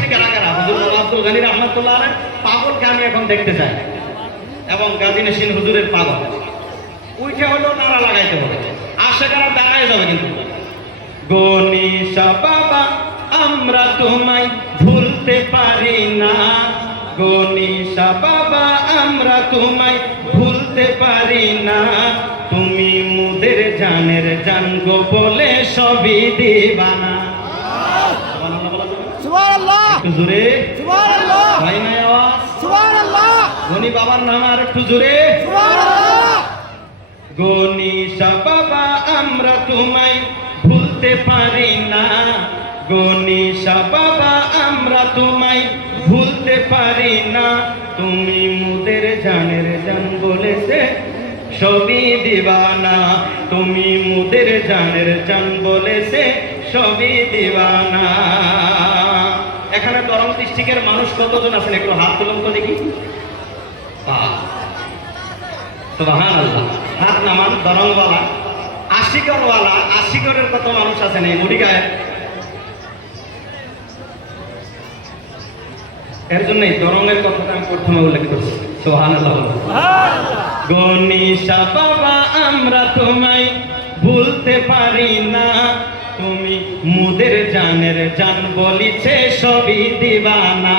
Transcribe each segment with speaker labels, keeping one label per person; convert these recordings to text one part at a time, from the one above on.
Speaker 1: কারা হুজুর আব্দুল গানি পাগলকে আমি এখন দেখতে চাই এবং গাজী হুজুরের পাগল। লাগাইতে হবে। যাবে কিন্তু। বাবা, আমরা তোমায় ভুলতে পারি না। গনিশা বাবা, আমরা তোমায় ভুলতে পারি না। তুমি মুদের জানের জানগো বলে সবই দিবানা সুবহানাল্লাহ বলা যাবে?
Speaker 2: সুবহানাল্লাহ
Speaker 1: একটু জোরে। হয় আওয়াজ? গনি বাবার নাম আর একটু জোরে গনিশা বাবা আমরা তোমায় ভুলতে পারি না। গনিশা বাবা আমরা তোমায় ভুলতে পারি না। তুমি মুদের জানের জান বলেছে সবই দিবানা। তুমি মুদের জানের জান বলেছে সবই দিবানা। এখানে দরং ডিস্ট্রিক্টের মানুষ কতজন আছেন? একটু হাত তুলুন তো দেখি। হাত নামান, দরংওয়ালা। আশিকরওয়ালা আশিকরের কত মানুষ আছে নেই মুড়ি গায়ে এর জন্যই দরঙ্গের কথাটা আমি প্রথমে উল্লেখ করছি। সোহান গনিশা বাবা আমরা তোমায় ভুলতে পারি না। তুমি মুদের জানের জান বলিছে সবই দিবানা।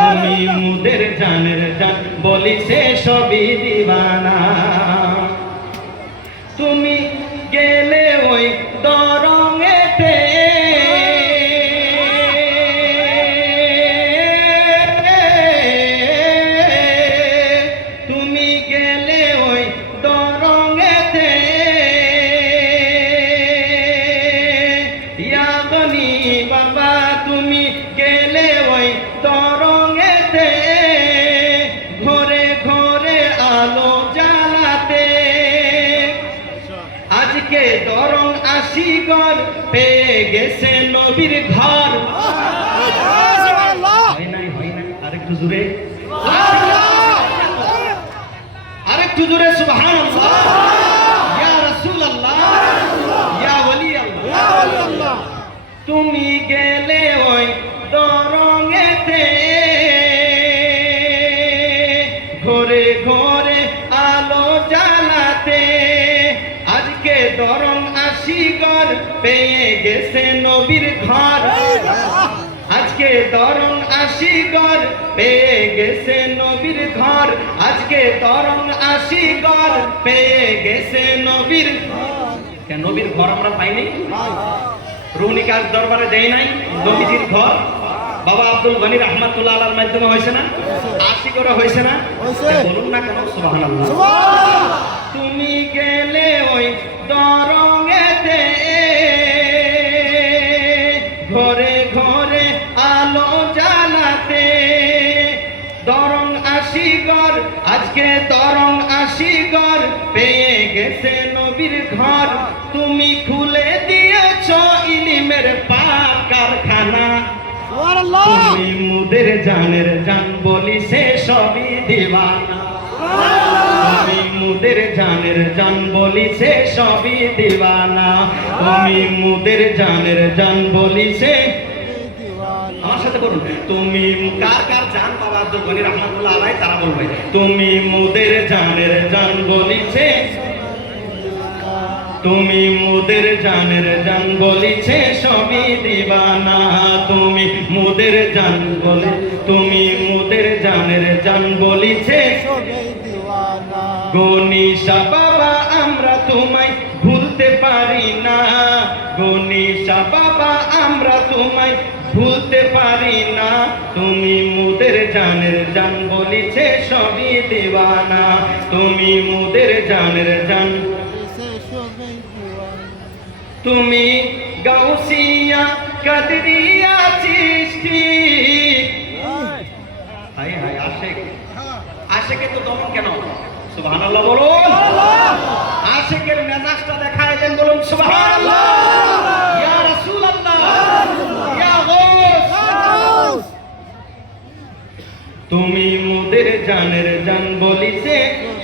Speaker 1: তুমি মুদের জানের জান বলিছে সবই দিবানা। আশিগর পেয়ে গেছে নবীর ঘর। হয় নাই হয় নাই। আরেকটু আল্লাহ তুমি গেলে ওই দরঙেতে পেয়ে গেছে নবীর ঘর। আজকে আশিগর পেয়ে গেছে নবীর ঘর। আজকে আশিগর পেয়ে গেছে নবীর কেন নবীর ঘর আমরা পাইনি রুনিকার দরবারে দেয় নাই নবীজির ঘর। বাবা আব্দুল গনি রহমাতুল্লাহ আলার মাধ্যমে হয়েছে না? আশি করে হয়েছে না? বলুন না কেন তুমি গেলে ওই দরঙেতে ঘরে ঘরে আলো জ্বালাতে। দরং আশিগর আজকে দরং আশিগর পেয়ে গেছে নবীর ঘর। তুমি খুলে দিয়েছ ইলিমের পা কারখানা। তুমি মুদের জানের জান বলি সে সবই দিবানা। তুমি মুদের জানের জান বলি সে সবই দিবানা। তুমি মুদের জানের জান বলি সে তুমি মুদের জানের জান বলিছে। তুমি মুদের জানের জান বলিছে, সবই দিবানা। তুমি মুদের জান বলে তুমি মুদের জানের জান বলিছে গনিশা বাবা আমরা তোমায় ভুলতে পারি না। গনিশা বাবা আমরা তোমায় ভুলতে পারি না। তুমি মুদের জানের জান বলিছে সবই দিবানা তুমি মুদের জানের জান
Speaker 2: দিওয়ানা।
Speaker 1: তুমি গাউসিয়া কাদরিয়া সৃষ্টি। হাই হাই আশেক। আশেকে তো দমন কেন সুবহানাল্লাহ বলুন। আশেকের মেজাজটা দেখায় দেন বলুন সুবহানাল্লাহ। ইয়া রাসূলুল্লাহ। ইয়া গাউস তুমি মুদের জানের জান বলিছে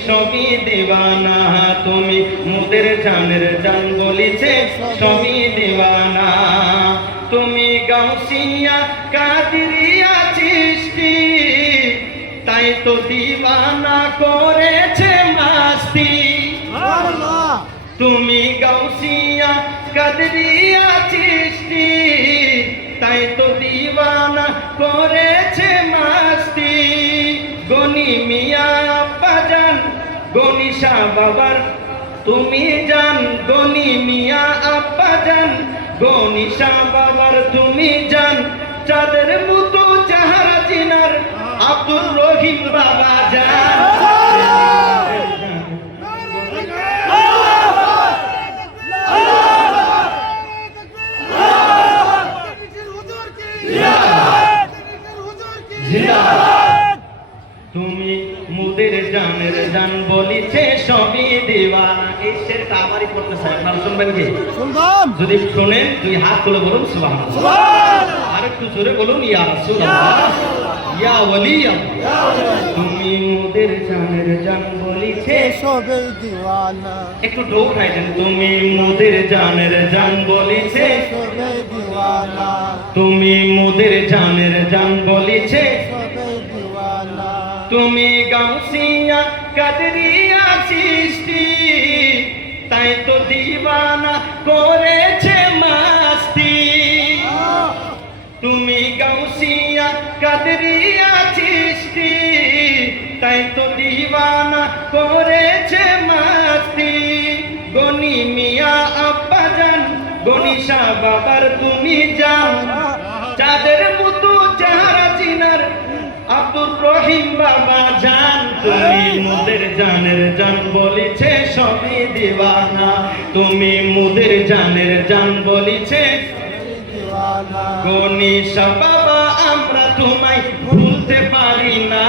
Speaker 1: সবই দিবানা তুমি মুদের জানের জান বলিছে সবই দিবানা তুমি গাউসিয়া কাদরি তো দিবানা করেছে মাস্তি। তুমি গাউসিয়া কাদরিয়া চিষ্টি, তাই তো দিবানা করেছে মাস্তি। গনি মিয়া বাজান গনিশা বাবার, তুমি জান, গনি মিয়া আব্বা জান বাবার, তুমি জান, চাঁদের মতো আব্দুর রহিম বাবা জান তুমি মুদের জানের জান বলিছে সবই দেওয়ানা এই শেরটা আমারই করতে চাই আপনারা শুনবেন কি? যদি শুনেন দুই হাত তুলে বলুন সুবহানাল্লাহ। আর একটু জোরে বলুন ইয়া রাসূলুল্লাহ। ইয়া ওলি তুমি মুদের জানের জান বলিছে।
Speaker 2: এসবে দিওয়ানা।
Speaker 1: একটু ঢোক উঠাই দেন। তুমি মুদের জানের জান বলিছে।
Speaker 2: এসবে দিওয়ানা।
Speaker 1: তুমি মুদের জানের জান বলিছে।
Speaker 2: এসবে দিওয়ানা।
Speaker 1: তুমি গাউসিয়া কাদরিয়া সৃষ্টি। তাই তো দিবানা করেছে মাস্তি তুমি গাউসিয়া কাদরিয়া সৃষ্টি তাই তো দিবানা করেছে মাস্তি গনি মিয়া আব্বা জান গনিশা বাবার তুমি জান চাঁদের মতো চেহারা চিনার আব্দুর রহিম বাবা জান। তুমি মুদের জানের জান বলিছে সবই দিবানা। তুমি মুদের জানের জান বলিছে গনিশা বাবা, আমরা তোমায় ভুলতে পারি না।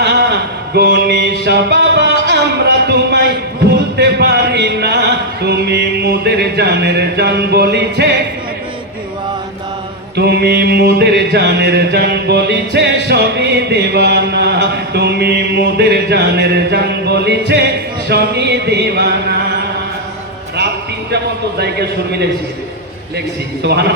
Speaker 1: গনিশা বাবা, আমরা তোমায় ভুলতে পারি না। তুমি মুদের জানের জান বলিছে। তুমি মুদের জানের জান বলিছে সবই দিবানা। তুমি মুদের জানের জান বলিছে সবই দিবানা। রাত তিনটা মতো জায়গায় সুর মিলেছি লেখছি। সোহানা